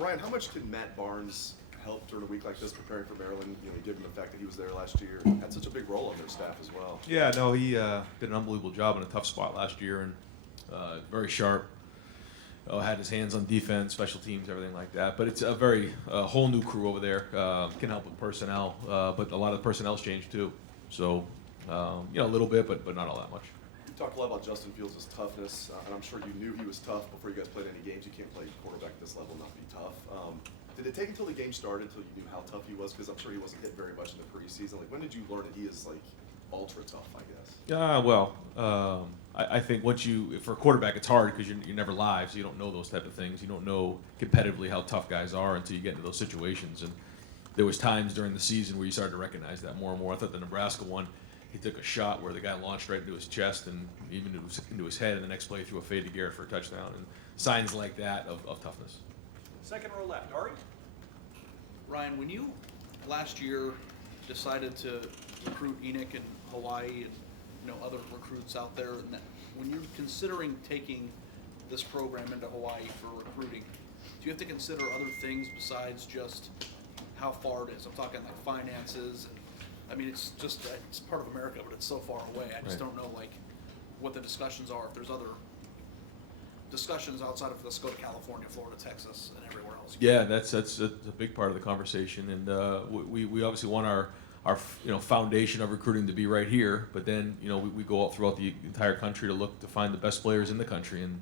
Ryan, how much can Matt Barnes help during a week like this preparing for Maryland, given the fact that he was there last year and had such a big role on their staff as well? Yeah, no, he did an unbelievable job in a tough spot last year, and very sharp. Had his hands on defense, special teams, everything like that. But it's a very whole new crew over there. Can help with personnel, but a lot of the personnel's changed too. So, a little bit, but not all that much. You talked a lot about Justin Fields' toughness, and I'm sure you knew he was tough before you guys played any games. You can't play quarterback at this level and not be tough. Did it take until the game started until you knew how tough he was? Because I'm sure he wasn't hit very much in the preseason. Like, when did you learn that he is ultra tough, I guess? I think for a quarterback, it's hard because you're never live, so you don't know those type of things. You don't know competitively how tough guys are until you get into those situations. And there was times during the season where you started to recognize that more and more. I thought the Nebraska one, he took a shot where the guy launched right into his chest and even into his head, and the next play threw a fade to Garrett for a touchdown. And signs like that of toughness. Second row left, Ari. Ryan, when you last year decided to recruit Enoch in Hawaii and other recruits out there, and when you're considering taking this program into Hawaii for recruiting, do you have to consider other things besides just how far it is? I'm talking like finances. And, it's part of America, but it's so far away. I just don't know what the discussions are. If there's other discussions outside of let's go to California, Florida, Texas, and everywhere else. Yeah, that's a big part of the conversation, and we obviously want our foundation of recruiting to be right here, but then we go out throughout the entire country to look to find the best players in the country, and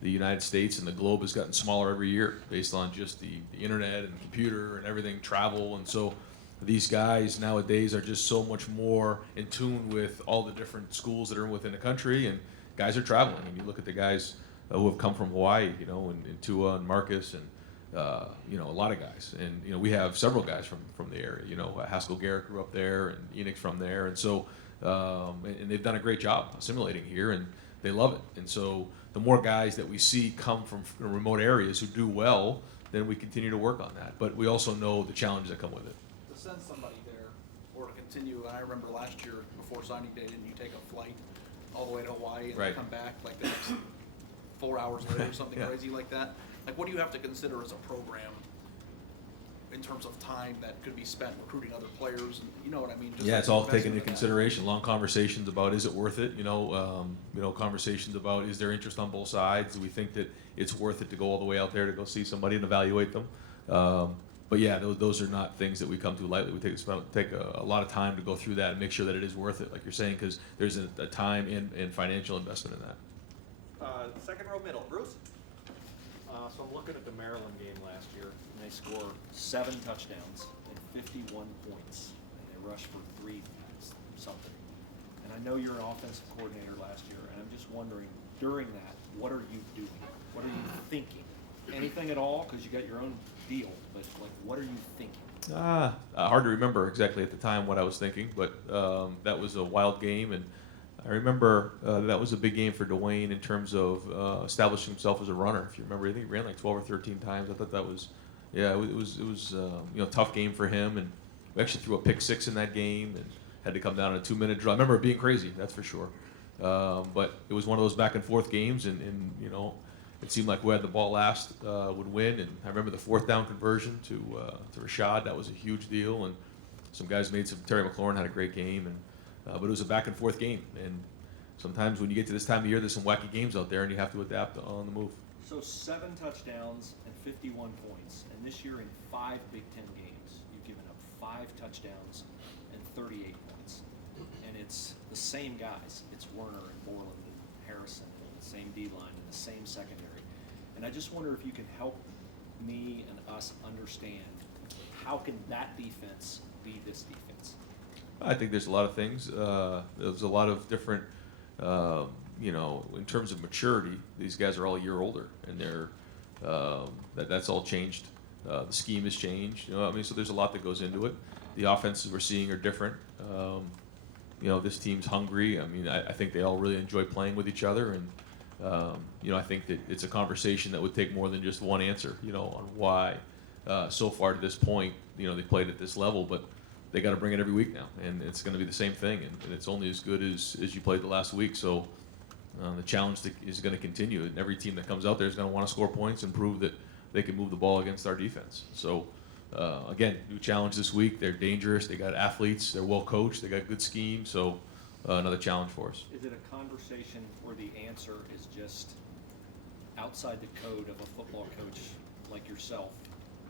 the United States and the globe has gotten smaller every year based on just the internet and computer and everything, travel, and so these guys nowadays are just so much more in tune with all the different schools that are within the country, and guys are traveling, and you look at the guys who have come from Hawaii, and Tua and Marcus and a lot of guys, and we have several guys from the area. Haskell Garrett grew up there, and Enoch's from there, and so and they've done a great job assimilating here, and they love it. And so the more guys that we see come from remote areas who do well, then we continue to work on that. But we also know the challenges that come with it. To send somebody there or to continue, I remember last year before signing day, didn't you take a flight all the way to Hawaii and come back like the next 4 hours later or something crazy like that? What do you have to consider as a program in terms of time that could be spent recruiting other players? And you know what I mean? It's all taken into consideration. Long conversations about is it worth it? Conversations about is there interest on both sides? Do we think that it's worth it to go all the way out there to go see somebody and evaluate them? But those are not things that we come to lightly. We take a lot of time to go through that and make sure that it is worth it, like you're saying, because there's a time and financial investment in that. Second row middle, Bruce. So I'm looking at the Maryland game last year, and they scored 7 touchdowns and 51 points, and they rushed for 3 something. And I know you're an offensive coordinator last year, and I'm just wondering, during that, what are you doing? What are you thinking? Anything at all? Because you got your own deal, but what are you thinking? Hard to remember exactly at the time what I was thinking, but that was a wild game, and I remember that was a big game for Dwayne in terms of establishing himself as a runner. If you remember, I think he ran 12 or 13 times. I thought that was, it was a tough game for him, and we actually threw a pick 6 in that game and had to come down in a 2-minute drill. I remember it being crazy, that's for sure. But it was one of those back and forth games, and it seemed like who had the ball last would win. And I remember the 4th down conversion to Rashad. That was a huge deal, and some guys made some. Terry McLaurin had a great game, and but it was a back-and-forth game, and sometimes when you get to this time of year, there's some wacky games out there, and you have to adapt on the move. So 7 touchdowns and 51 points, and this year in 5 Big Ten games, you've given up 5 touchdowns and 38 points, and it's the same guys. It's Werner and Borland and Harrison and the same D-line and the same secondary. And I just wonder if you can help me and us understand how can that defense be this defense? I think there's a lot of things. There's a lot of different, in terms of maturity, these guys are all a year older, and they're that's all changed. The scheme has changed. So there's a lot that goes into it. The offenses we're seeing are different. This team's hungry. I think they all really enjoy playing with each other, and I think that it's a conversation that would take more than just one answer. On why so far to this point, they played at this level, but they got to bring it every week now, and it's going to be the same thing, and it's only as good as you played the last week. So the challenge is going to continue, and every team that comes out there is going to want to score points and prove that they can move the ball against our defense. So, again, new challenge this week. They're dangerous. They got athletes. They're well coached. They got good scheme. So, another challenge for us. Is it a conversation where the answer is just outside the code of a football coach like yourself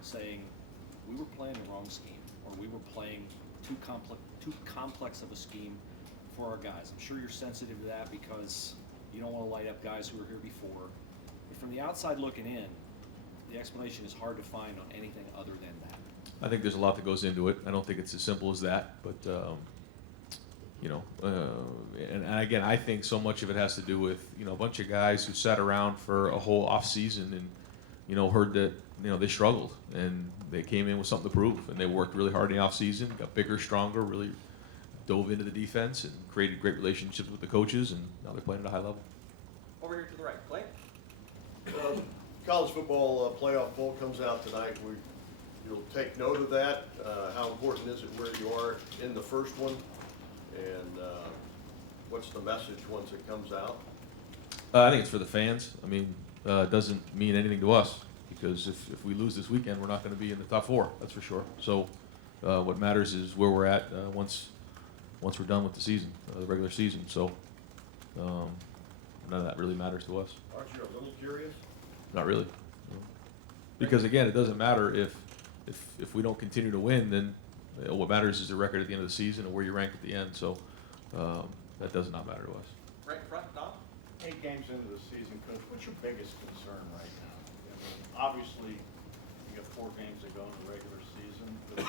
saying, we were playing the wrong scheme, or we were playing too complex of a scheme for our guys? I'm sure you're sensitive to that because you don't want to light up guys who were here before. But from the outside looking in, the explanation is hard to find on anything other than that. I think there's a lot that goes into it. I don't think it's as simple as that, but and again, I think so much of it has to do with a bunch of guys who sat around for a whole off season and heard that they struggled and they came in with something to prove, and they worked really hard in the off season, got bigger, stronger, really dove into the defense and created great relationships with the coaches, and now they're playing at a high level. Over here to the right, Clay. College football playoff poll comes out tonight. You'll take note of that. How important is it where you are in the first one? And what's the message once it comes out? I think it's for the fans. I mean, it doesn't mean anything to us because if we lose this weekend, we're not going to be in the top 4. That's for sure. So what matters is where we're at once we're done with the season, the regular season. So none of that really matters to us. Aren't you a little curious? Not really. No. Because again, it doesn't matter if we don't continue to win. Then what matters is the record at the end of the season and where you rank at the end. So that does not matter to us. Right in front, Tom. 8 games into the season, Coach, what's your biggest concern right now? I mean, obviously, you got 4 games to go in the regular season, but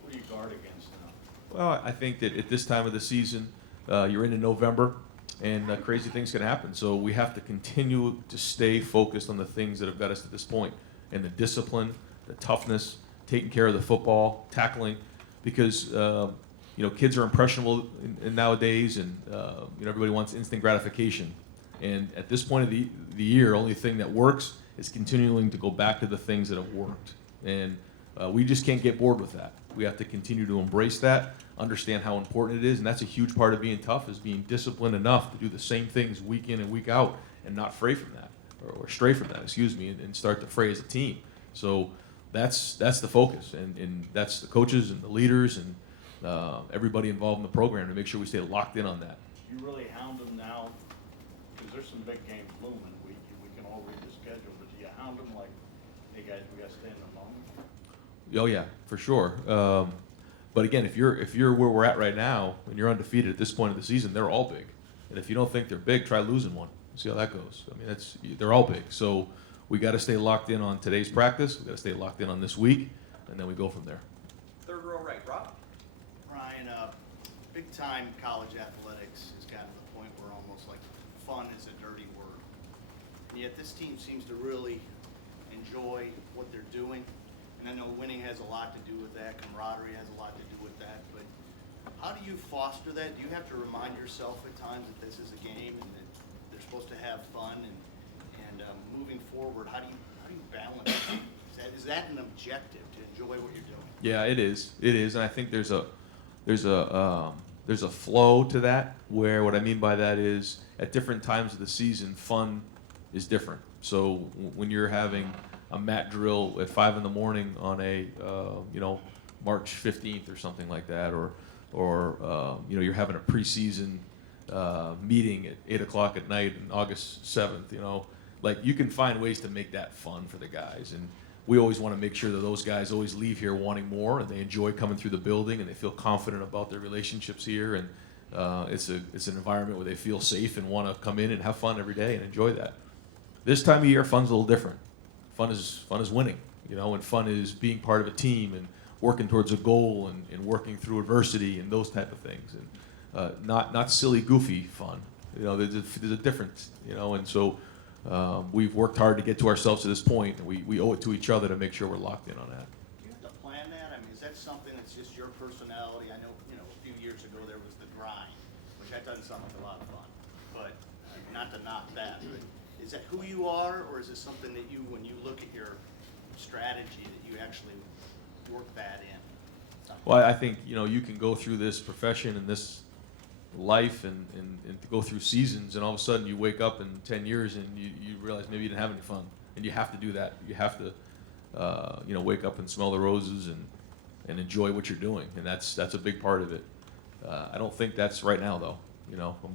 what do you guard against now? Well, I think that at this time of the season, you're into November, and crazy things can happen. So we have to continue to stay focused on the things that have got us to this point, and the discipline, the toughness, taking care of the football, tackling, because kids are impressionable in nowadays, and everybody wants instant gratification. And at this point of the year, only thing that works is continuing to go back to the things that have worked. And we just can't get bored with that. We have to continue to embrace that, understand how important it is, and that's a huge part of being tough, is being disciplined enough to do the same things week in and week out and not stray from that, or stray from that, and start to fray as a team. So that's the focus, and that's the coaches and the leaders and everybody involved in the program to make sure we stay locked in on that. You really hound them now, because there's some big games looming. We can all read the schedule, but do you hound them like, hey guys, we got to stay in the moment? Oh yeah, for sure. But again, if you're where we're at right now and you're undefeated at this point of the season, they're all big. And if you don't think they're big, try losing one. See how that goes. I mean, they're all big. So we got to stay locked in on today's practice. We got to stay locked in on this week, and then we go from there. Third row right, Rob. Ryan, big-time college athletics has gotten to the point where almost like fun is a dirty word. And yet this team seems to really enjoy what they're doing. And I know winning has a lot to do with that, camaraderie has a lot to do with that, but how do you foster that? Do you have to remind yourself at times that this is a game and that they're supposed to have fun, and moving forward, how do you balance that? Is that an objective, to enjoy what you're doing? Yeah, it is. It is, and I think there's a flow to that, where what I mean by that is at different times of the season, fun is different. So when you're having a mat drill at 5 in the morning on a March 15th or something like that, or you're having a preseason meeting at 8 o'clock at night on August 7th, like you can find ways to make that fun for the guys. And we always want to make sure that those guys always leave here wanting more, and they enjoy coming through the building, and they feel confident about their relationships here. And it's an environment where they feel safe and want to come in and have fun every day and enjoy that. This time of year, fun's a little different. Fun is winning, and fun is being part of a team and working towards a goal and working through adversity and those type of things, and not silly, goofy fun. There's a difference, and so we've worked hard to get to ourselves to this point, and we owe it to each other to make sure we're locked in on that. Do you have to plan that? I mean, is that something that's just your personality? I know, a few years ago there was the grind, which that doesn't sound like a lot of fun, but not to knock that, but is that who you are, or is it something that when you look at your strategy, that you actually work that in? Well, I think you can go through this profession and this life and to go through seasons, and all of a sudden you wake up in 10 years and you realize maybe you didn't have any fun. and you have to do that. You have to, wake up and smell the roses and enjoy what you're doing, and that's a big part of it. I don't think that's right now though.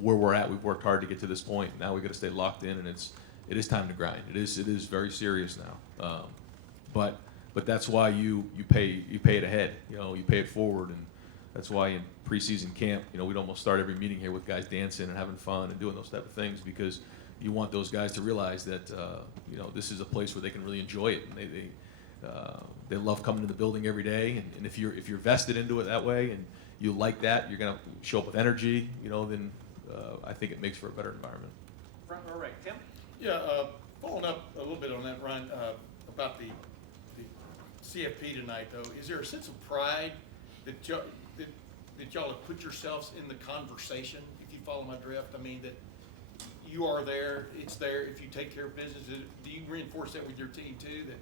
Where we're at, we've worked hard to get to this point. Now we got to stay locked in, and it is time to grind. It is very serious now. But that's why you pay it ahead. You pay it forward, and that's why in preseason camp, we'd almost start every meeting here with guys dancing and having fun and doing those type of things, because you want those guys to realize that this is a place where they can really enjoy it, and they love coming to the building every day. And if you're vested into it that way, and you like that, you're gonna show up with energy. Then I think it makes for a better environment. Front row right, Tim? Yeah, following up a little bit on that, Ryan, about the CFP tonight, though, is there a sense of pride that y'all have put yourselves in the conversation, if you follow my drift? I mean, that you are there, it's there, if you take care of business, do you reinforce that with your team too? That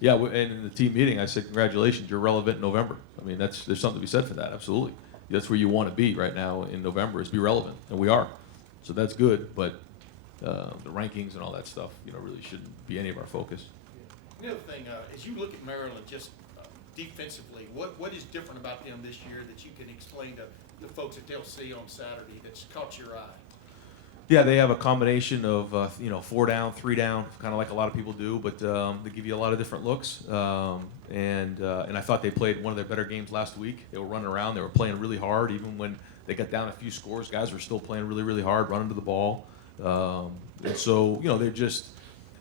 Yeah, and in the team meeting, I said, congratulations, you're relevant in November. I mean, there's something to be said for that, absolutely. That's where you want to be right now in November, is be relevant, and we are. So that's good, but the rankings and all that stuff, really shouldn't be any of our focus. The other thing, as you look at Maryland just defensively, what is different about them this year that you can explain to the folks that they'll see on Saturday that's caught your eye? Yeah, they have a combination of 4 down, 3 down, kind of like a lot of people do, but they give you a lot of different looks. And I thought they played one of their better games last week. They were running around, they were playing really hard, even when they got down a few scores. Guys were still playing really, really hard, running to the ball. And so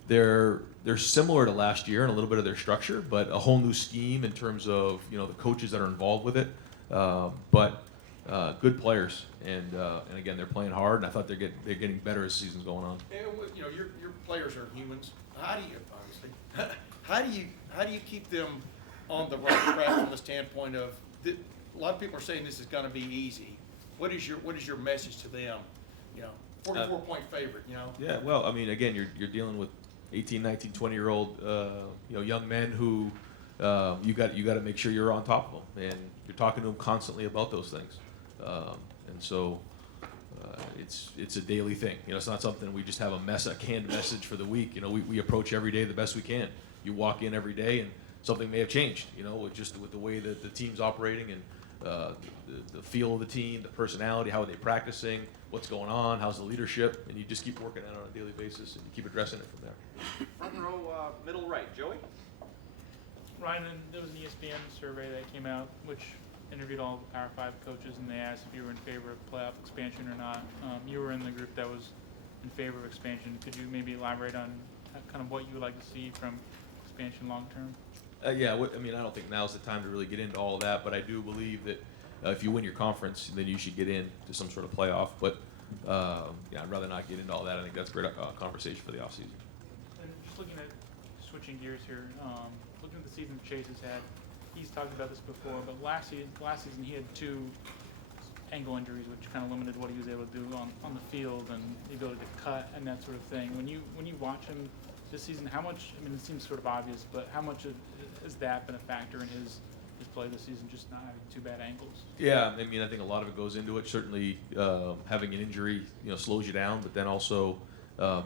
they're similar to last year in a little bit of their structure, but a whole new scheme in terms of the coaches that are involved with it. But good players, and again, they're playing hard, and I thought they're getting better as the season's going on. Yeah, well, your players are humans. How do you keep them on the right track from the standpoint of a lot of people are saying this is going to be easy. What is your message to them? 44-point favorite. Yeah, well, I mean, again, you're dealing with 18, 19, 20-year-old young men who you got to make sure you're on top of them, and you're talking to them constantly about those things. And so it's a daily thing. It's not something we just have a canned message for the week. We approach every day the best we can. You walk in every day, and something may have changed. With the way that the team's operating, and the feel of the team, the personality, how are they practicing, what's going on, how's the leadership, and you just keep working at it on a daily basis, and you keep addressing it from there. Front row, middle right, Joey? Ryan, there was an ESPN survey that came out, which interviewed all the Power 5 coaches, and they asked if you were in favor of playoff expansion or not. You were in the group that was in favor of expansion. Could you maybe elaborate on kind of what you would like to see from expansion long term? I don't think now's the time to really get into all of that, but I do believe that if you win your conference, then you should get into some sort of playoff. But I'd rather not get into all that. I think that's a great conversation for the offseason. And just looking at switching gears here, looking at the season Chase has had, he's talked about this before, but last season he had 2 ankle injuries, which kind of limited what he was able to do on the field and the ability to cut and that sort of thing. When you watch him this season, how much? I mean, it seems sort of obvious, but how much has that been a factor in his play this season? Just not having 2 bad ankles. Yeah, I mean, I think a lot of it goes into it. Certainly, having an injury, slows you down, but then also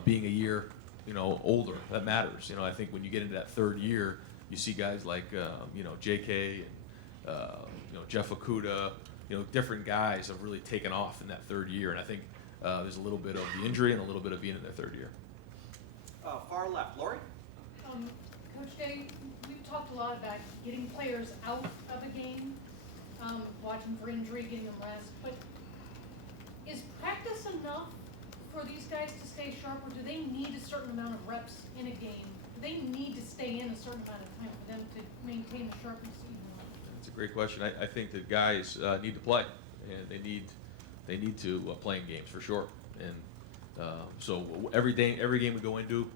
being a year, older, that matters. I think when you get into that 3rd year, you see guys like J.K. and Jeff Okuda, different guys have really taken off in that 3rd year, and I think there's a little bit of the injury and a little bit of being in their 3rd year. Far left, Lori? Coach Day, we've talked a lot about getting players out of a game, watching for injury, getting them rest, but is practice enough for these guys to stay sharp, or do they need a certain amount of reps in a game? Do they need to stay in a certain amount of time for them to maintain the sharpness even though? That's a great question. I think that guys need to play, and they need to play in games for sure. And so every game we go into,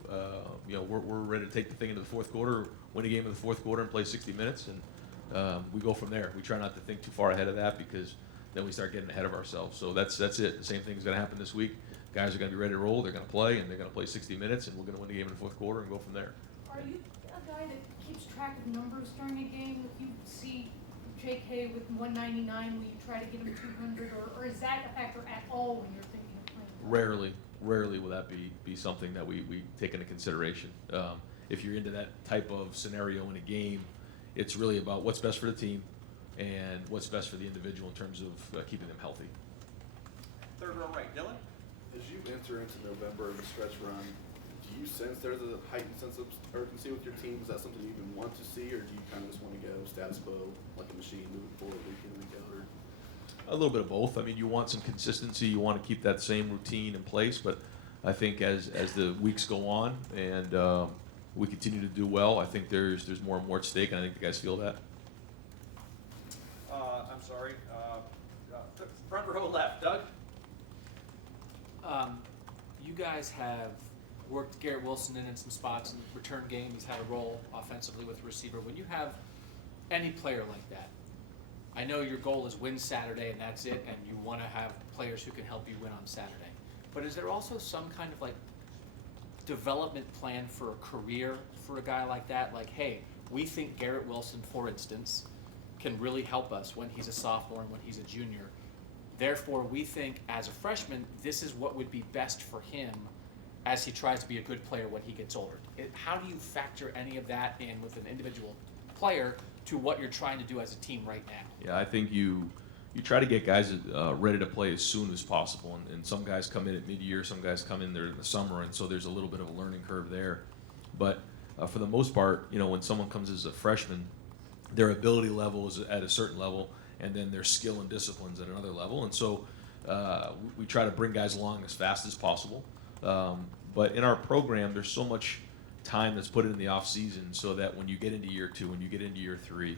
we're ready to take the thing into the 4th quarter, win a game in the 4th quarter, and play 60 minutes, and we go from there. We try not to think too far ahead of that, because then we start getting ahead of ourselves. So that's it. The same thing's going to happen this week. Guys are going to be ready to roll. They're going to play, and they're going to play 60 minutes, and we're going to win the game in the 4th quarter and go from there. Are you a guy that keeps track of numbers during a game? If you see J.K. with 199, will you try to get him 200, or is that a factor at all when you're thinking of playing? Rarely. rarely will that be something that we take into consideration. If you're into that type of scenario in a game, it's really about what's best for the team and what's best for the individual in terms of keeping them healthy. Third row right, Dylan. As you enter into November and the stretch run, do you sense there's a heightened sense of urgency with your team? Is that something you even want to see, or do you kind of just want to go status quo, like a machine moving forward week in, week out? Or? A little bit of both. I mean, you want some consistency. You want to keep that same routine in place. But I think as the weeks go on and we continue to do well, I think there's more and more at stake, and I think the guys feel that. I'm sorry. Front row left, Doug. You guys have worked Garrett Wilson in some spots in return game. He's had a role offensively with receiver. When you have any player like that, I know your goal is win Saturday and that's it, and you want to have players who can help you win on Saturday. But is there also some kind of like development plan for a career for a guy like that? Like, hey, we think Garrett Wilson, for instance, can really help us when he's a sophomore and when he's a junior. Therefore, we think as a freshman, this is what would be best for him as he tries to be a good player when he gets older. How do you factor any of that in with an individual player to what you're trying to do as a team right now? Yeah, I think you try to get guys ready to play as soon as possible, and some guys come in at mid-year, some guys come in there in the summer, and so there's a little bit of a learning curve there. But for the most part, when someone comes as a freshman, their ability level is at a certain level, and then their skill and discipline's at another level, and so we try to bring guys along as fast as possible. But in our program, there's so much time that's put in the off season, so that when you get into year 2, when you get into year 3,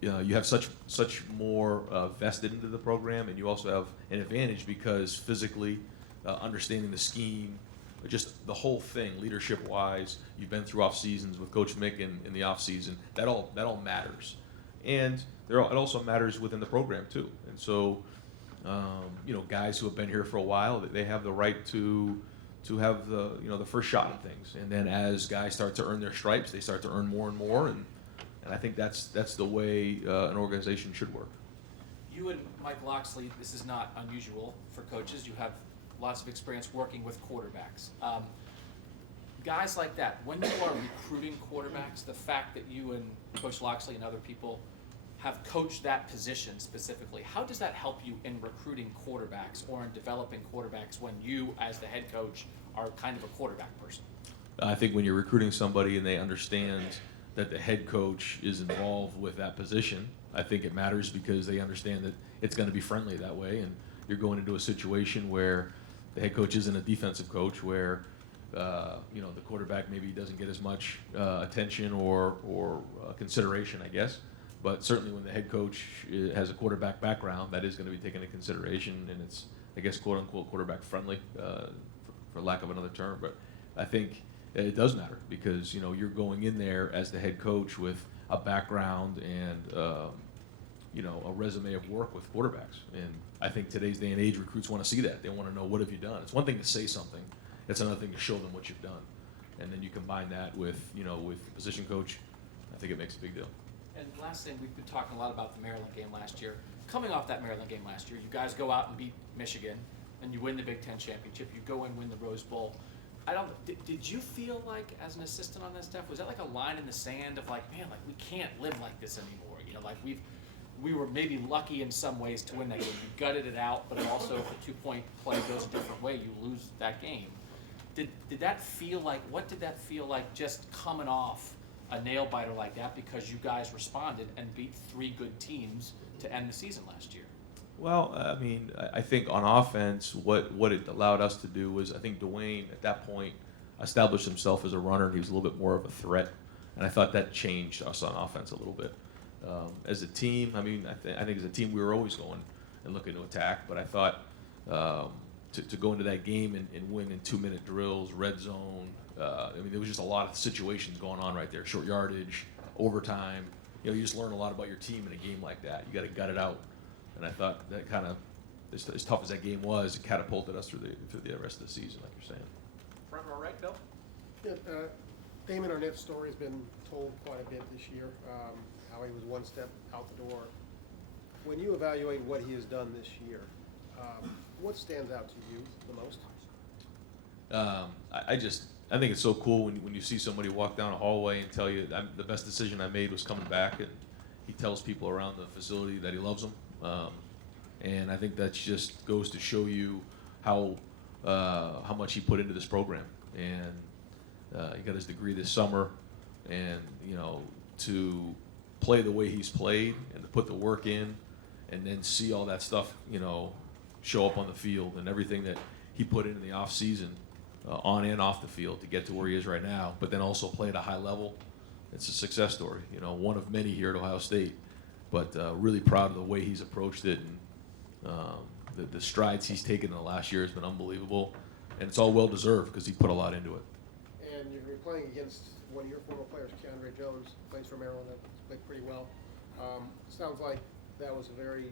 you have such more vested into the program, and you also have an advantage because physically, understanding the scheme, just the whole thing, leadership-wise, you've been through off seasons with Coach Mick in the off season. That all matters, and it also matters within the program too. And so, guys who have been here for a while, they have the right to have the first shot at things. And then as guys start to earn their stripes, they start to earn more and more. And I think that's the way an organization should work. You and Mike Loxley, this is not unusual for coaches. You have lots of experience working with quarterbacks. Guys like that, when you are recruiting quarterbacks, the fact that you and Coach Loxley and other people have coached that position specifically, how does that help you in recruiting quarterbacks or in developing quarterbacks when you, as the head coach, are kind of a quarterback person? I think when you're recruiting somebody and they understand that the head coach is involved with that position, I think it matters because they understand that it's going to be friendly that way, and you're going into a situation where the head coach isn't a defensive coach, where the quarterback maybe doesn't get as much attention or consideration, I guess. But certainly when the head coach has a quarterback background, that is going to be taken into consideration, and it's, I guess, quote-unquote quarterback friendly, for lack of another term. But I think it does matter because, you're going in there as the head coach with a background and, a resume of work with quarterbacks. And I think today's day and age, recruits want to see that. They want to know, what have you done? It's one thing to say something. It's another thing to show them what you've done. And then you combine that with, with the position coach, I think it makes a big deal. And last thing, we've been talking a lot about the Maryland game last year. Coming off that Maryland game last year, you guys go out and beat Michigan, and you win the Big Ten championship. You go and win the Rose Bowl. Did you feel like, as an assistant on that staff, was that like a line in the sand of like, man, like we can't live like this anymore? Like we were maybe lucky in some ways to win that game. You gutted it out, but also if a 2-point play goes a different way, you lose that game. Did that feel like? What did that feel like? Just coming off a nail biter like that, because you guys responded and beat 3 good teams to end the season last year? Well, I mean, I think on offense, what it allowed us to do was, I think Dwayne at that point established himself as a runner, and he was a little bit more of a threat, and I thought that changed us on offense a little bit. As a team, I mean, I think as a team we were always going and looking to attack, but I thought to go into that game and win in 2-minute drills, red zone. I mean, there was just a lot of situations going on right there. Short yardage, overtime. You just learn a lot about your team in a game like that. You got to gut it out. And I thought that kind of, as tough as that game was, it catapulted us through the rest of the season, like you're saying. Front row right, Bill. Yeah, Damon Arnett's story has been told quite a bit this year, how he was one step out the door. When you evaluate what he has done this year, what stands out to you the most? I think it's so cool when you see somebody walk down a hallway and tell you the best decision I made was coming back, and he tells people around the facility that he loves them. And I think that just goes to show you how much he put into this program. And he got his degree this summer, and to play the way he's played and to put the work in, and then see all that stuff show up on the field and everything that he put in the off season, on and off the field to get to where he is right now. But then also play at a high level. It's a success story. One of many here at Ohio State. But really proud of the way he's approached it, and the strides he's taken in the last year has been unbelievable, and it's all well deserved because he put a lot into it. And you're playing against one of your former players, Keandre Jones, plays for Maryland, that played pretty well. Sounds like that was a very,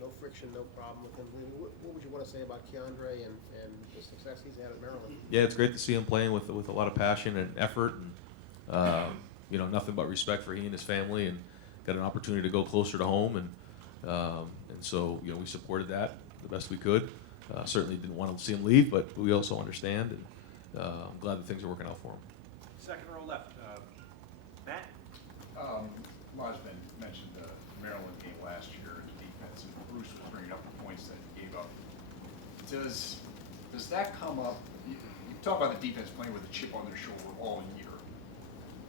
no friction, no problem with him. What would you want to say about Keandre and the success he's had at Maryland? Yeah, it's great to see him playing with a lot of passion and effort, and nothing but respect for he and his family, and got an opportunity to go closer to home, and so we supported that the best we could. Certainly didn't want to see him leave, but we also understand, and I'm glad that things are working out for him. Second row left. Matt? Lodgman mentioned the Maryland game last year in the defense, and Bruce was bringing up the points that he gave up. Does that come up? You talk about the defense playing with a chip on their shoulder all year.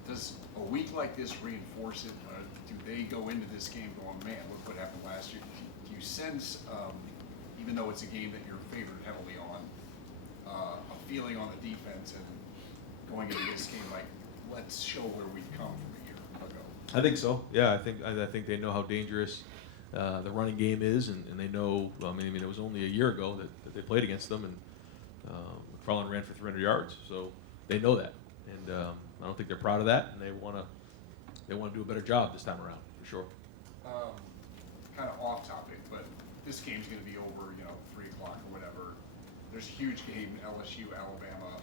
Does a week like this reinforce it? Do they go into this game going, man, look what happened last year? Do you sense, even though it's a game that you're favored heavily on, a feeling on the defense and going into this game like, let's show where we've come from a year ago? I think so. Yeah, I think they know how dangerous the running game is, and they know. I mean, it was only a year ago that they played against them, and McFarland ran for 300 yards, so they know that, and I don't think they're proud of that, and they want to do a better job this time around, for sure. Kind of off topic, but this game's going to be over, 3 o'clock or whatever. There's a huge game, LSU, Alabama.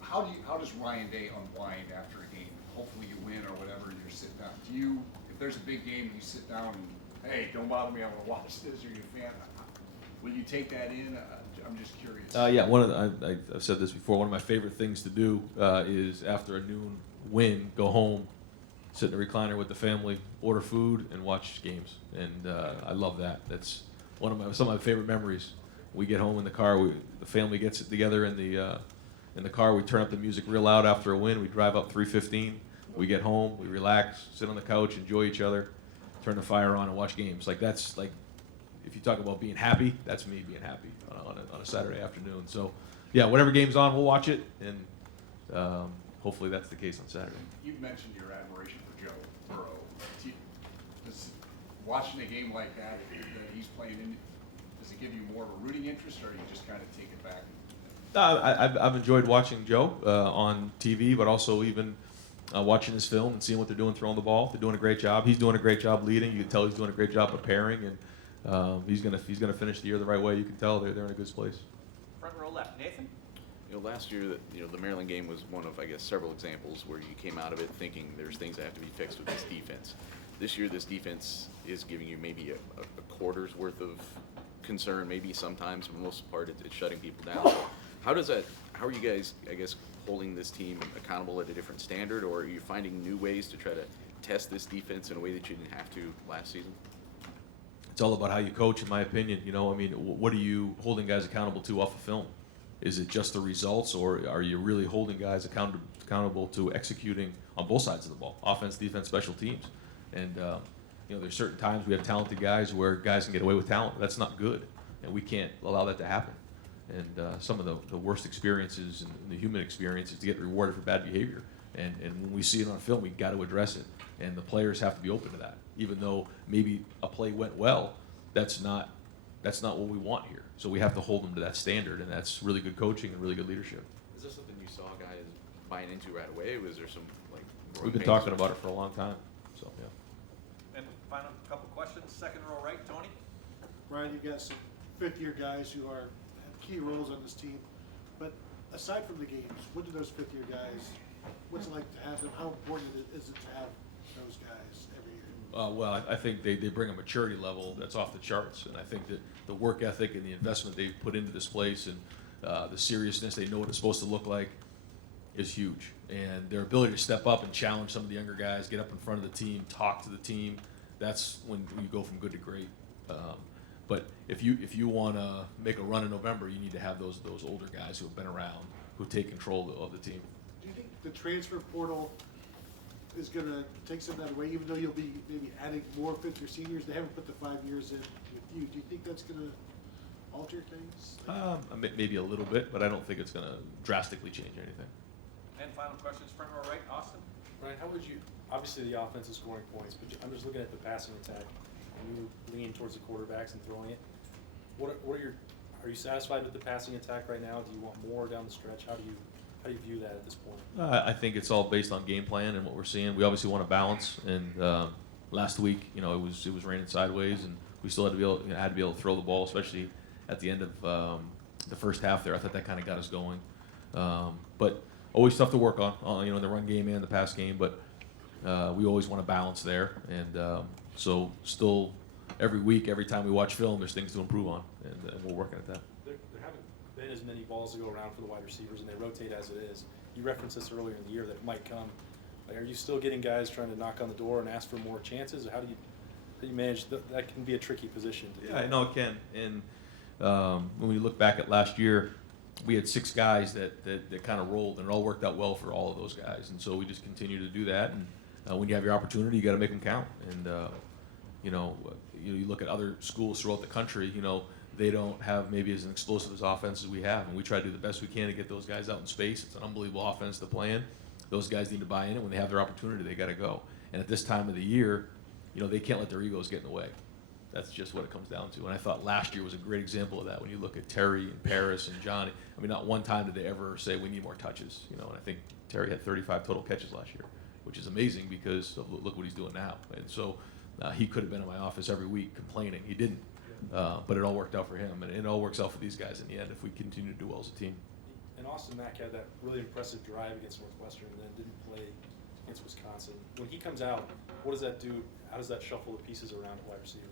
How does Ryan Day unwind after a game? Hopefully you win or whatever, and you're sitting down. If there's a big game, you sit down and, hey, don't bother me, I'm going to watch this, or you're a fan. Will you take that in? I'm just curious. Yeah, I've said this before. One of my favorite things to do is after a noon win, go home, sit in a recliner with the family, order food, and watch games. And I love that. That's some of my favorite memories. We get home in the car. The family gets it together in the car. We turn up the music real loud after a win. We drive up 315. We get home. We relax, sit on the couch, enjoy each other, turn the fire on, and watch games. That's like, if you talk about being happy, that's me being happy on a Saturday afternoon. So, yeah, whatever game's on, we'll watch it, and hopefully that's the case on Saturday. You've mentioned your admiration for Joe Burrow. Does watching a game like that he's playing in, does it give you more of a rooting interest, or do you just kind of take it back? I've enjoyed watching Joe on TV, but also even watching his film and seeing what they're doing throwing the ball. They're doing a great job. He's doing a great job leading. You can tell he's doing a great job preparing, and he's gonna finish the year the right way. You can tell they're in a good place. Front row left. Nathan? Last year, the Maryland game was one of, I guess, several examples where you came out of it thinking there's things that have to be fixed with this defense. This year, this defense is giving you maybe a quarter's worth of concern, maybe sometimes, for the most part, it's shutting people down. How are you guys, I guess, holding this team accountable at a different standard, or are you finding new ways to try to test this defense in a way that you didn't have to last season? It's all about how you coach, in my opinion. What are you holding guys accountable to off of film? Is it just the results, or are you really holding guys accountable to executing on both sides of the ball, offense, defense, special teams? And there's certain times we have talented guys where guys can get away with talent. That's not good, and we can't allow that to happen. And some of the worst experiences in the human experience is to get rewarded for bad behavior. And when we see it on film, we've got to address it. And the players have to be open to that. Even though maybe a play went well, that's not what we want here. So we have to hold them to that standard, and that's really good coaching and really good leadership. Is this something you saw guys buying into right away? Was there some, We've been talking about it for a long time, so, yeah. And final couple questions. Second row right. Tony? Ryan, you've got some fifth-year guys who have key roles on this team, but aside from the games, what do those fifth-year guys, what's it like to have them? How important is it to have those guys every year? Well, I think they bring a maturity level that's off the charts, and I think that the work ethic and the investment they've put into this place, and the seriousness, they know what it's supposed to look like, is huge. And their ability to step up and challenge some of the younger guys, get up in front of the team, talk to the team, that's when you go from good to great. But if you want to make a run in November, you need to have those older guys who have been around, who take control of the team. Do you think the transfer portal is gonna take some of that away, even though you'll be maybe adding more fifth-year seniors? They haven't put the 5 years in with you. Do you think that's gonna alter things? Maybe a little bit, but I don't think it's going to drastically change anything. And final questions, front row right, Austin? Ryan, how would you, obviously the offense is scoring points, but I'm just looking at the passing attack, and you lean towards the quarterbacks and throwing it. What are you satisfied with the passing attack right now? Do you want more down the stretch? How do you view that at this point? I think it's all based on game plan and what we're seeing. We obviously want to balance, and last week, it was raining sideways, and we still had to be able to throw the ball, especially at the end of the first half there. I thought that kind of got us going, but always tough to work on in the run game and the pass game. But we always want to balance there, and so still every week, every time we watch film, there's things to improve on, and we're working at that. There haven't been as many balls to go around for the wide receivers, and they rotate as it is. You referenced this earlier in the year that it might come. Like, are you still getting guys trying to knock on the door and ask for more chances? Or how do you manage that? Can be a tricky position to Yeah, I know it can. And when we look back at last year, we had 6 guys that kind of rolled, and it all worked out well for all of those guys. And so we just continue to do that. And when you have your opportunity, you got to make them count. And you look at other schools throughout the country. They don't have maybe as an explosive as offense as we have, and we try to do the best we can to get those guys out in space. It's an unbelievable offense to play in. Those guys need to buy in it. When they have their opportunity, they got to go. And at this time of the year, they can't let their egos get in the way. That's just what it comes down to. And I thought last year was a great example of that. When you look at Terry and Paris and Johnny, not one time did they ever say we need more touches. And I think Terry had 35 total catches last year, which is amazing because of look what he's doing now. And so he could have been in my office every week complaining. He didn't. But it all worked out for him, and it all works out for these guys in the end if we continue to do well as a team. And Austin Mack had that really impressive drive against Northwestern and then didn't play against Wisconsin. When he comes out, what does that do? How does that shuffle the pieces around at wide receiver?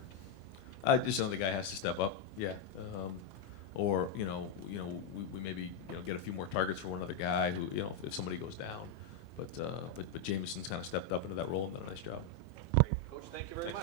Just another guy has to step up, yeah. Or we maybe get a few more targets for one other guy who if somebody goes down. But Jameson's kind of stepped up into that role and done a nice job. Great. Coach, thank you very much.